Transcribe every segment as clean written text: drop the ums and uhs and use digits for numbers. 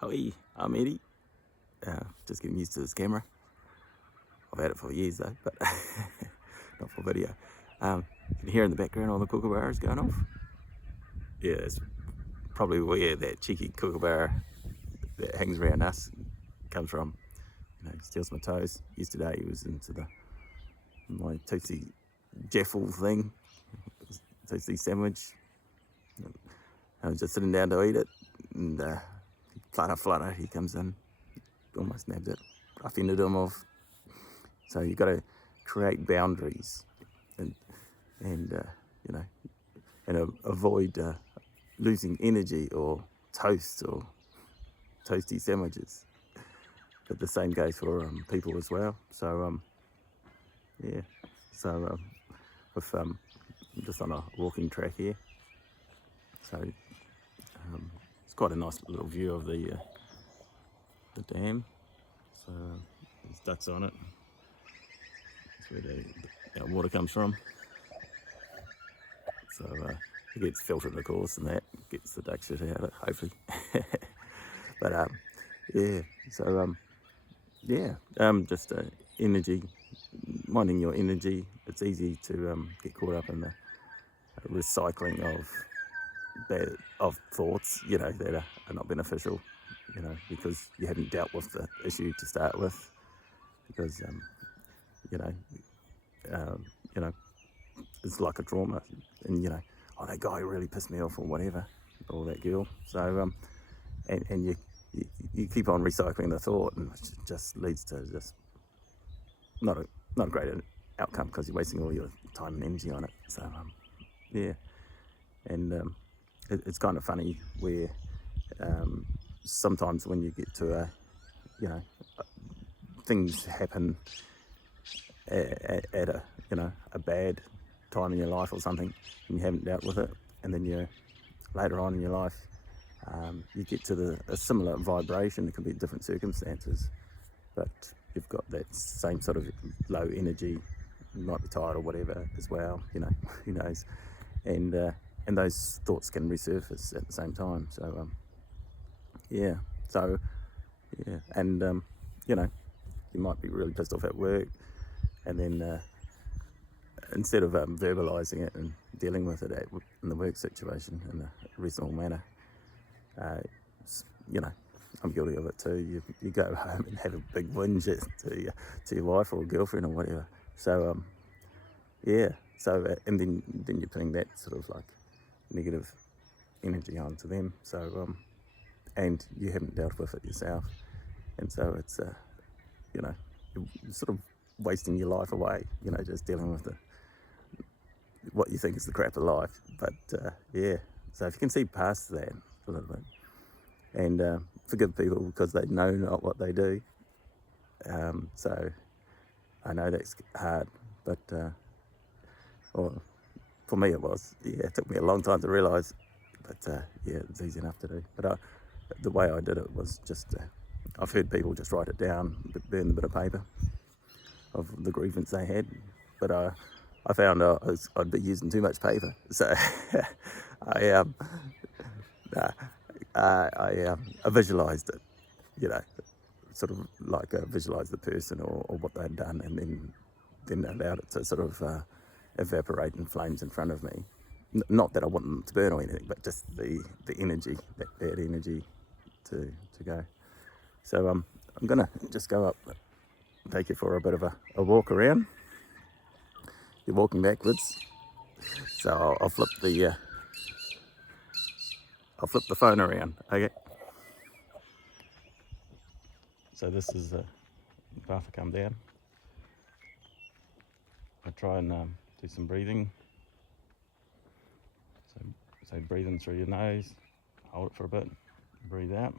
Hi, I'm Eddie. Just getting used to this camera. I've had it for years though, but not for video. You can hear in the background all the kookaburras going off. Yeah, it's probably where that cheeky kookaburra that hangs around us comes from. You know, steals my toes. Yesterday he was into my toasty jaffle thing, toasty sandwich. I was just sitting down to eat it, and flutter, he comes in, almost nabbed it. I fended him off. So you've got to create boundaries, and you know, and avoid losing energy or toast or toasty sandwiches. But the same goes for people as well. So yeah, so with I'm just on a walking track here, so it's quite a nice little view of the dam. So there's ducks on it. That's where the water comes from. So it gets filtered, of course, and that gets the duck shit out of it, hopefully. But yeah, so yeah, just energy, minding your energy. It's easy to get caught up in the recycling of thoughts, you know, that are not beneficial, you know, because you haven't dealt with the issue to start with, because you know, you know, it's like a trauma, and you know, oh, that guy really pissed me off or whatever, or that girl. So and you keep on recycling the thought, and it just leads to just not a great outcome, because you're wasting all your time and energy on it. So yeah, and it's kind of funny where sometimes when you get to you know, things happen at a, you know, a bad time in your life or something, and you haven't dealt with it, and then you later on in your life you get to a similar vibration. It can be different circumstances, but you've got that same sort of low energy. You might be tired or whatever as well, you know. Who knows? And those thoughts can resurface at the same time. So yeah, so yeah, and you know, you might be really pissed off at work, and then instead of verbalizing it and dealing with it in the work situation in a reasonable manner, you know, I'm guilty of it too. You go home and have a big whinge to your wife or girlfriend or whatever. So yeah, so and then you're putting that sort of like negative energy onto them. So and you haven't dealt with it yourself, and so it's you know, you're sort of wasting your life away. You know, just dealing with what you think is the crap of life. But yeah, so if you can see past that a little bit, and forgive people because they know not what they do. So I know that's hard, but well, for me it was. Yeah, it took me a long time to realise, but yeah, it's easy enough to do. But the way I did it was just, I've heard people just write it down, burn the bit of paper of the grievance they had, but I found I'd be using too much paper, so I I visualised it, you know, sort of like visualised the person or what they'd done, and then allowed it to sort of evaporate in flames in front of me. Not that I want them to burn or anything, but just the energy, that bad energy to go. So I'm gonna just go up, take you for a bit of a walk around. You're walking backwards, so I'll flip the phone around. Okay. So this is after I come down, I try and do some breathing. So breathe in through your nose, hold it for a bit, breathe out.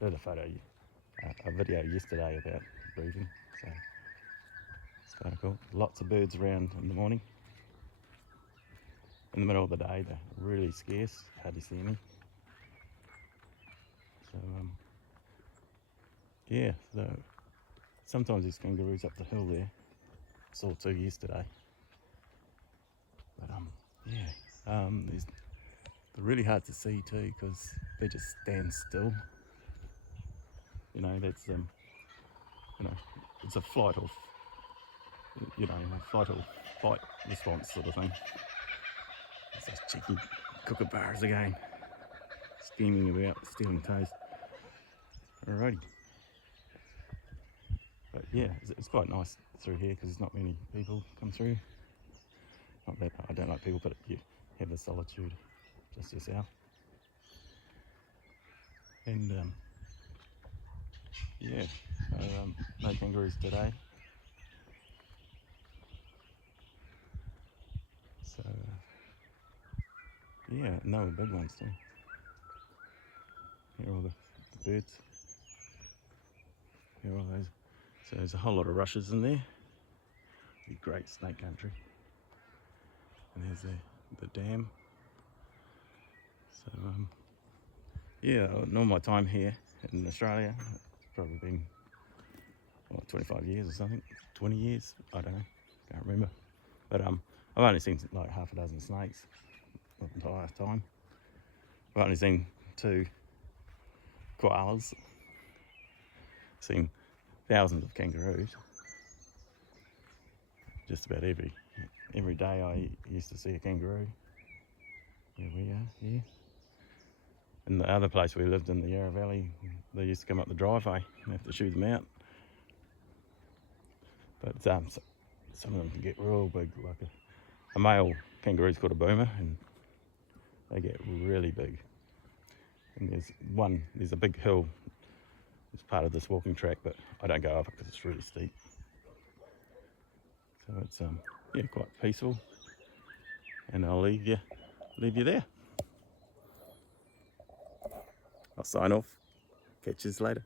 I did a video yesterday about breathing, so it's kind of cool. Lots of birds around in the morning. In the middle of the day, they're really scarce, hardly see any. So yeah, so sometimes there's kangaroos up the hill there. Saw two yesterday. But yeah, they're really hard to see too, because they just stand still. You know, that's you know, it's a flight or fight response sort of thing. It's those cheeky kookaburras again, scheming about stealing toes. Alrighty. But yeah, it's quite nice through here because there's not many people come through. Not that I don't like people, but you have the solitude just yourself. And yeah, no kangaroos today. So yeah, no big ones too. Here are all the birds. Here are all those. So there's a whole lot of rushes in there. Be great snake country. And there's the dam. So yeah, in all my time here in Australia, it's probably been 25 years or something, 20 years, I don't know, can't remember. But I've only seen like half a dozen snakes the entire time. I've only seen 2 koalas, seen thousands of kangaroos. Just about every day I used to see a kangaroo. Here we are, here. And the other place we lived in the Yarra Valley, they used to come up the driveway and have to shoot them out. But some of them can get real big, like a male kangaroo's called a boomer, and they get really big. And there's a big hill. It's part of this walking track, but I don't go up it because it's really steep. So it's yeah, quite peaceful. And I'll leave you there. I'll sign off. Catch you later.